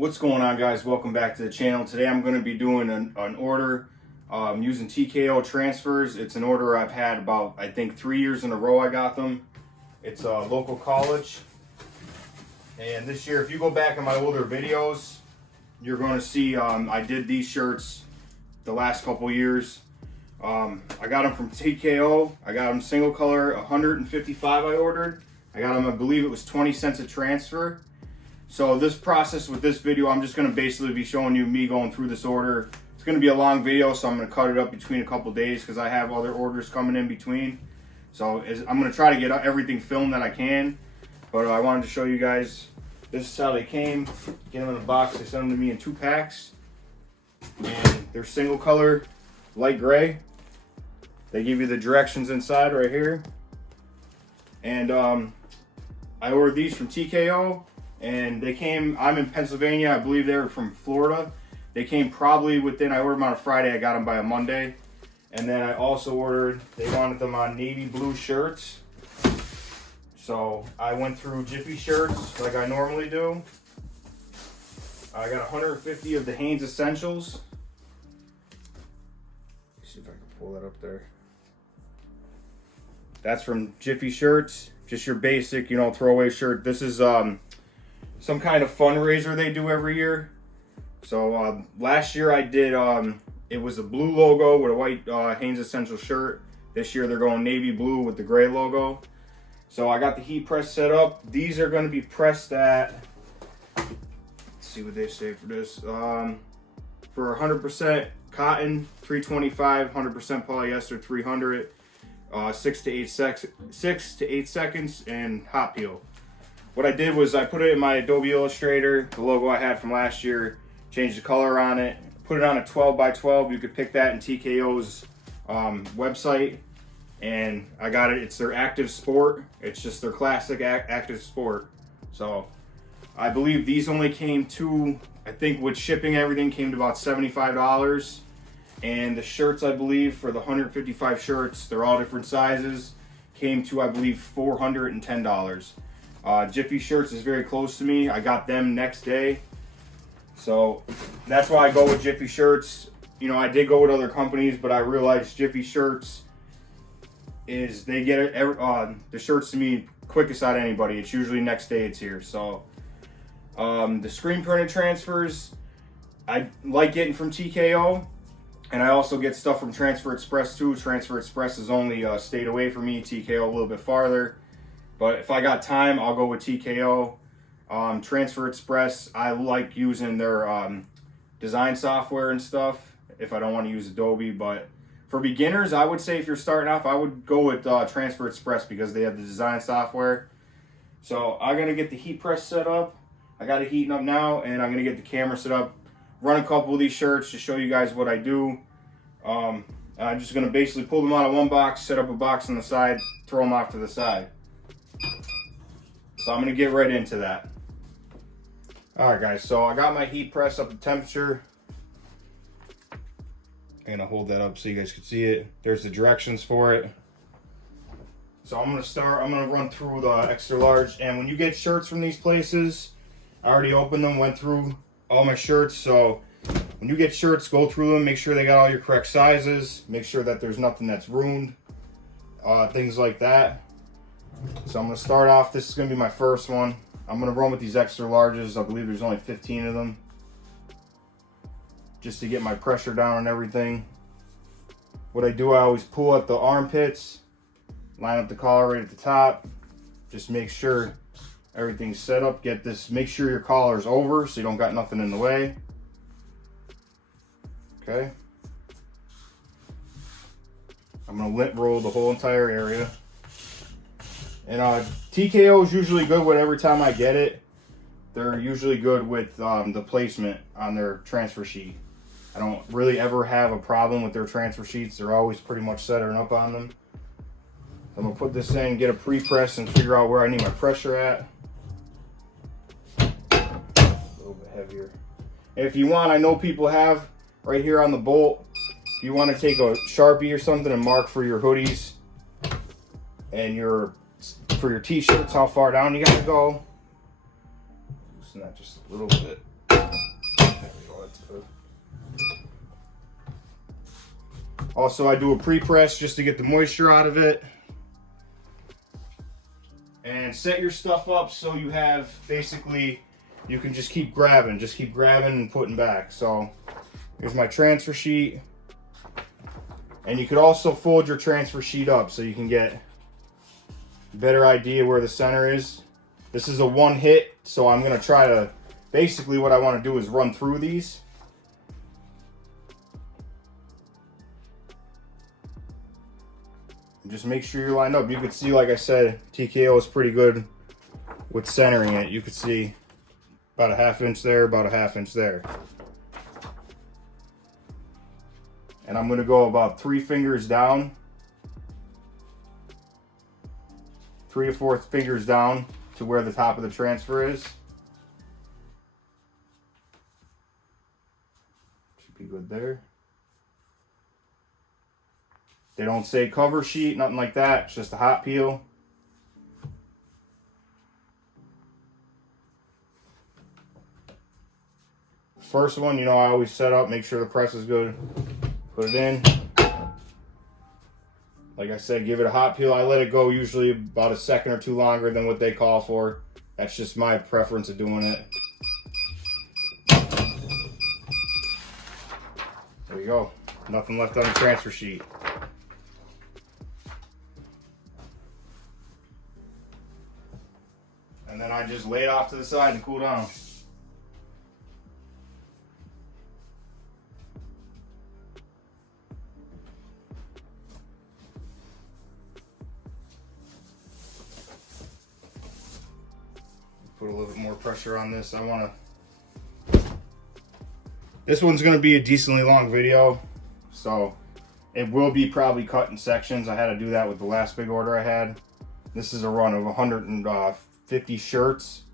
What's going on, guys? Welcome back to the channel. Today I'm going to be doing an order using TKO transfers. It's an order I've had about, I think, 3 years in a row I got them. It's a local college. And this year, if you go back in my older videos, you're going to see I did these shirts the last couple years. I got them from TKO. I got them single color, 155 I ordered. I got them, I believe it was 20 cents a transfer. So this process with this video, I'm just going to basically be showing you me going through this order. It's going to be a long video, so I'm going to cut it up between a couple days because I have other orders coming in between. So I'm going to try to get everything filmed that I can. But I wanted to show you guys, this is how they came. Get them in a box. They sent them to me in 2 packs. And they're single color, light gray. They give you the directions inside right here. And I ordered these from TKO. And they came, I'm in Pennsylvania, I believe they were from Florida. They came probably within, I ordered them on a Friday, I got them by a Monday. And then I also ordered, they wanted them on navy blue shirts. So I went through Jiffy shirts like I normally do. I got 150 of the Hanes Essentials. Let's see if I can pull that up there. That's from Jiffy shirts, just your basic, you know, throwaway shirt. This is some kind of fundraiser they do every year. So last year I did, it was a blue logo with a white Hanes Essential shirt. This year they're going navy blue with the gray logo. So I got the heat press set up. These are going to be pressed at, let's see what they say for this. For 100% cotton, 325, 100% polyester, 300, 6 to 8 seconds, and hot peel. What I did was I put it in my Adobe Illustrator, the logo I had from last year, changed the color on it, put it on a 12 by 12. You could pick that in TKO's website, and I got it. It's their Active Sport. It's just their classic Active Sport. So I believe these only came to, I think with shipping and everything, came to about $75. And the shirts, I believe, for the 155 shirts, they're all different sizes, came to, I believe, $410. Jiffy shirts is very close to me. I got them next day. So that's why I go with Jiffy shirts. You know, I did go with other companies, but I realized Jiffy shirts is, they get it, the shirts to me quickest out of anybody. It's usually next day it's here. So the screen printed transfers, I like getting from TKO. And I also get stuff from Transfer Express too. Transfer Express is only a state away from me, TKO a little bit farther. But if I got time, I'll go with TKO. Transfer Express, I like using their design software and stuff if I don't want to use Adobe. But for beginners, I would say if you're starting off, I would go with Transfer Express because they have the design software. So I'm going to get the heat press set up. I got it heating up now, and I'm going to get the camera set up. Run a couple of these shirts to show you guys what I do. I'm just going to basically pull them out of one box, set up a box on the side, throw them off to the side. So I'm going to get right into that. Alright guys, so I got my heat press up to temperature. I'm going to hold that up so you guys can see it. There's the directions for it. So I'm going to run through the extra large. And when you get shirts from these places, I already opened them, went through all my shirts. So when you get shirts, go through them, make sure they got all your correct sizes, make sure that there's nothing that's ruined, things like that. So I'm going to start off, this is going to be my first one. I'm going to run with these extra larges. I believe there's only 15 of them. Just to get my pressure down and everything. What I do, I always pull at the armpits, line up the collar right at the top. Just make sure everything's set up. Get this, make sure your collar's over so you don't got nothing in the way. Okay. I'm going to lint roll the whole entire area. And TKO is usually good with every time I get it. They're usually good with the placement on their transfer sheet. I don't really ever have a problem with their transfer sheets. They're always pretty much setting up on them. I'm going to put this in, get a pre-press, and figure out where I need my pressure at. A little bit heavier. And if you want, I know people have right here on the bolt, if you want to take a Sharpie or something and mark for your hoodies and for your t-shirts how far down you gotta go. Loosen that just a little bit. go, that's good. Also, I do a pre-press just to get the moisture out of it. And set your stuff up so you have, basically, you can just keep grabbing and putting back. So here's my transfer sheet. And you could also fold your transfer sheet up so you can get a better idea where the center is. This is a one hit, so I'm gonna try to, basically what I wanna do is run through these. Just make sure you're lined up. You can see, like I said, TKO is pretty good with centering it. You can see about a ½ inch there, about a ½ inch there. And I'm gonna go about 3 fingers down. 3 to 4 fingers down to where the top of the transfer is. Should be good there. They don't say cover sheet, nothing like that. It's just a hot peel. First one, you know, I always set up, make sure the press is good. Put it in. Like I said, give it a hot peel. I let it go usually about a second or two longer than what they call for. That's just my preference of doing it. There you go. Nothing left on the transfer sheet. And then I just lay it off to the side and cool down. Put a little bit more pressure on this. This one's gonna be a decently long video, so it will be probably cut in sections. I had to do that with the last big order I had. This is a run of 150 shirts.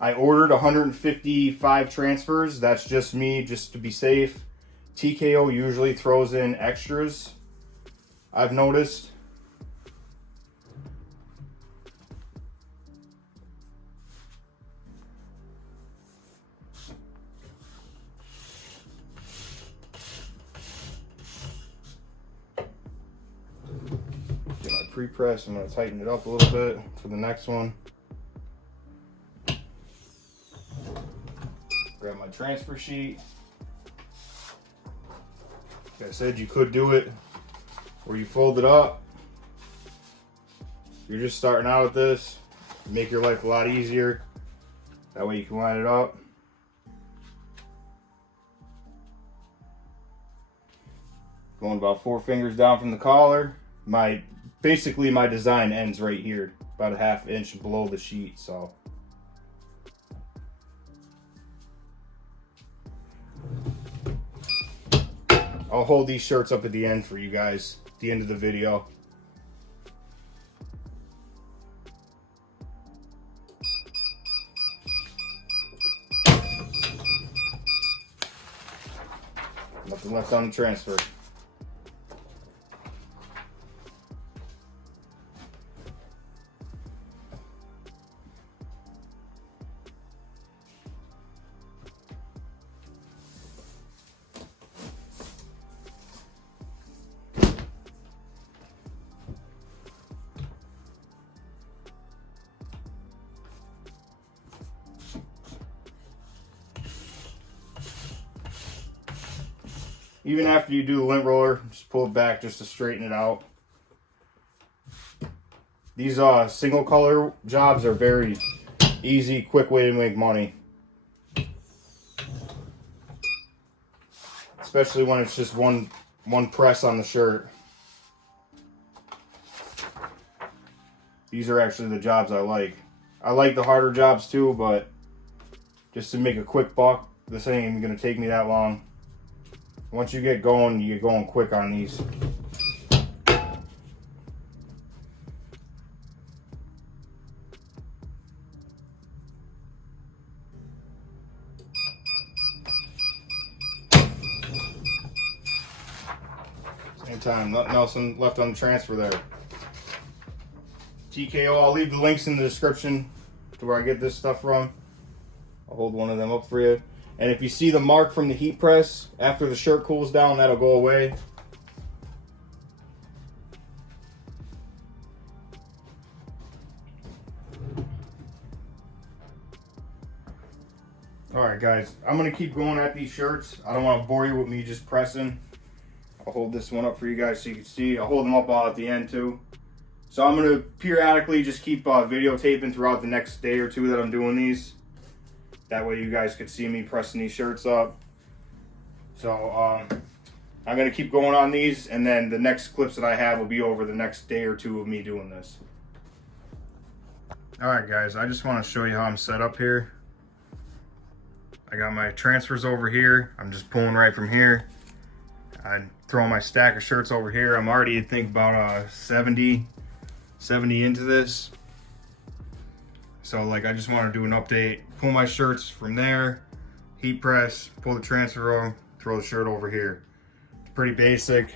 I ordered 155 transfers. That's just me, just to be safe. TKO usually throws in extras, I've noticed. Get my pre-press. I'm going to tighten it up a little bit for the next one. Grab my transfer sheet. Like I said, you could do it where you fold it up. You're just starting out with this. Make your life a lot easier. That way you can line it up. Going about 4 fingers down from the collar. Basically my design ends right here, about a ½ inch below the sheet, so. I'll hold these shirts up at the end for you guys, at the end of the video. Nothing left on the transfer. Even after you do the lint roller, just pull it back just to straighten it out. These single color jobs are very easy, quick way to make money. Especially when it's just one press on the shirt. These are actually the jobs I like. I like the harder jobs too, but just to make a quick buck, this ain't even gonna take me that long. Once you get going, you get going quick on these. Same time, nothing else left on the transfer there. TKO, I'll leave the links in the description to where I get this stuff from. I'll hold one of them up for you. And if you see the mark from the heat press, after the shirt cools down, that'll go away. Alright guys, I'm going to keep going at these shirts. I don't want to bore you with me just pressing. I'll hold this one up for you guys so you can see. I'll hold them up all at the end too. So I'm going to periodically just keep videotaping throughout the next day or two that I'm doing these. That way you guys could see me pressing these shirts up. So I'm going to keep going on these, and then the next clips that I have will be over the next day or two of me doing this. Alright guys, I just want to show you how I'm set up here. I got my transfers over here. I'm just pulling right from here. I throw my stack of shirts over here. I'm already, I think, about 70 into this. So like, I just want to do an update. Pull my shirts from there, heat press, pull the transfer on, throw the shirt over here. It's pretty basic.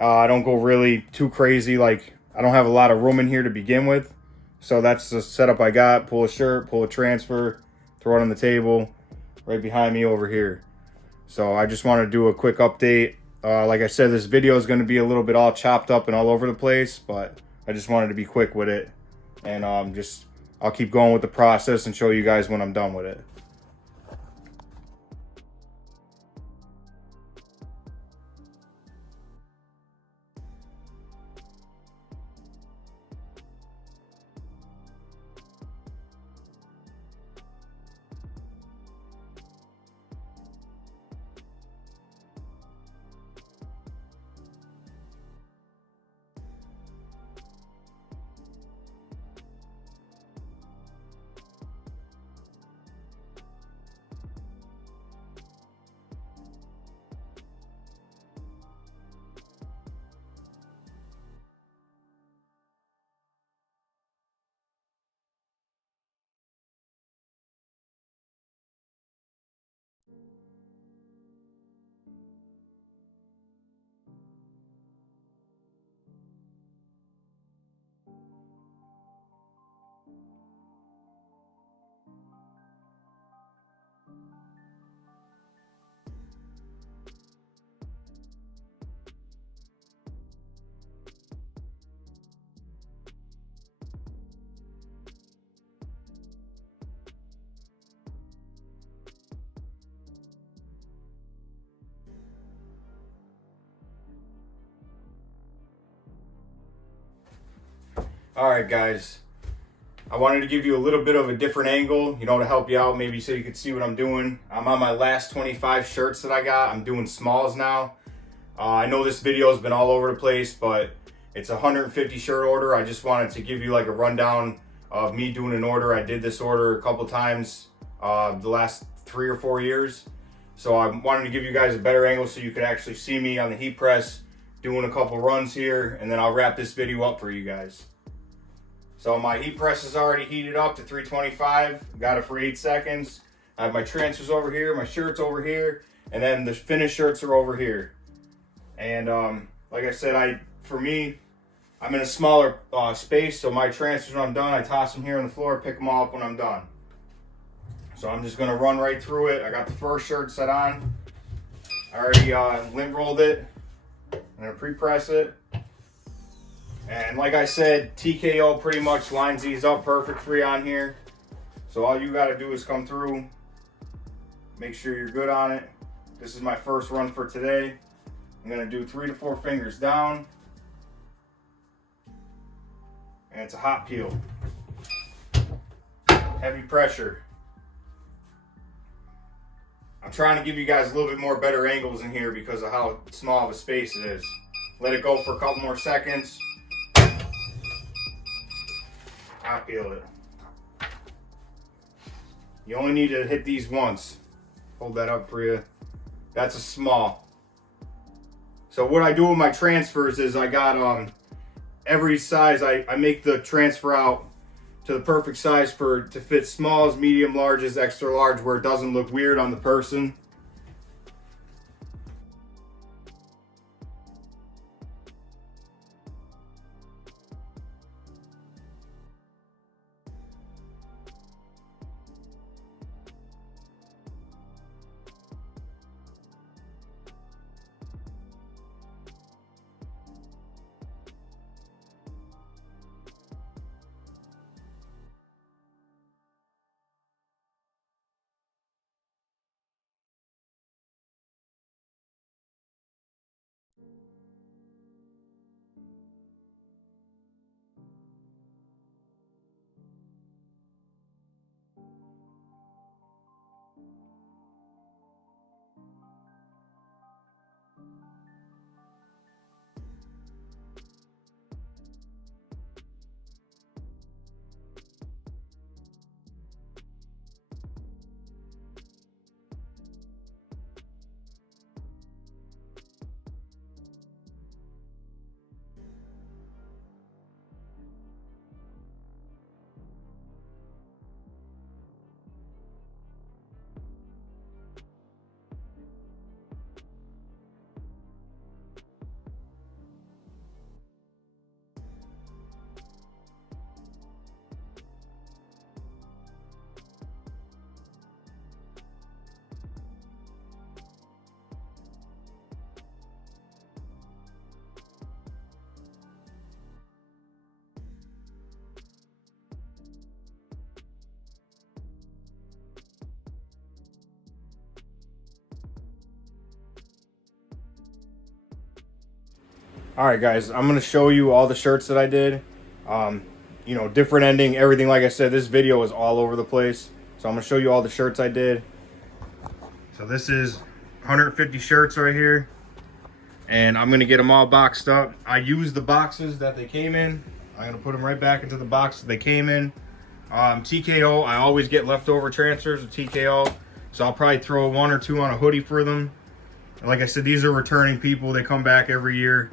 I don't go really too crazy. Like, I don't have a lot of room in here to begin with. So that's the setup I got. Pull a shirt, pull a transfer, throw it on the table. Right behind me over here. So I just want to do a quick update. Like I said, this video is going to be a little bit all chopped up and all over the place, but I just wanted to be quick with it. And I'll keep going with the process and show you guys when I'm done with it. Alright guys, I wanted to give you a little bit of a different angle, you know, to help you out, maybe so you could see what I'm doing. I'm on my last 25 shirts that I got. I'm doing smalls now. I know this video has been all over the place, but it's a 150 shirt order. I just wanted to give you like a rundown of me doing an order. I did this order a couple times the last 3 or 4 years. So I wanted to give you guys a better angle so you could actually see me on the heat press doing a couple runs here, and then I'll wrap this video up for you guys. So my heat press is already heated up to 325. Got it for 8 seconds. I have my transfers over here, my shirts over here, and then the finished shirts are over here. And like I said, for me, I'm in a smaller space, so my transfers, when I'm done, I toss them here on the floor, pick them all up when I'm done. So I'm just gonna run right through it. I got the first shirt set on. I already lint rolled it. I'm gonna pre-press it. And like I said, TKO pretty much lines these up perfect for you on here. So all you gotta do is come through, make sure you're good on it. This is my first run for today. I'm gonna do 3 to 4 fingers down. And it's a hot peel. Heavy pressure. I'm trying to give you guys a little bit more better angles in here because of how small of a space it is. Let it go for a couple more seconds. Hot peel it. You only need to hit these once. Hold that up for you. That's a small. So what I do with my transfers is I got every size. I make the transfer out to the perfect size to fit smalls, medium, larges, extra large, where it doesn't look weird on the person. All right, guys, I'm going to show you all the shirts that I did. You know, different ending, everything. Like I said, this video is all over the place. So I'm going to show you all the shirts I did. So this is 150 shirts right here. And I'm going to get them all boxed up. I used the boxes that they came in. I'm going to put them right back into the box they came in. TKO, I always get leftover transfers of TKO. So I'll probably throw 1 or 2 on a hoodie for them. Like I said, these are returning people. They come back every year.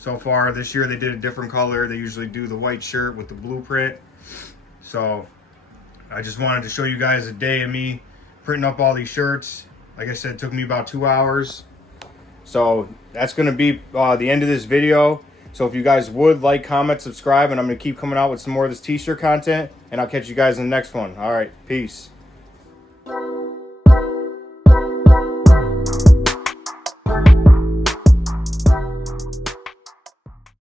So far this year they did a different color. They usually do the white shirt with the blueprint. So I just wanted to show you guys a day of me printing up all these shirts. Like I said, it took me about 2 hours. So that's going to be the end of this video. So if you guys would like, comment, subscribe, and I'm going to keep coming out with some more of this t-shirt content, and I'll catch you guys in the next one. All right, peace.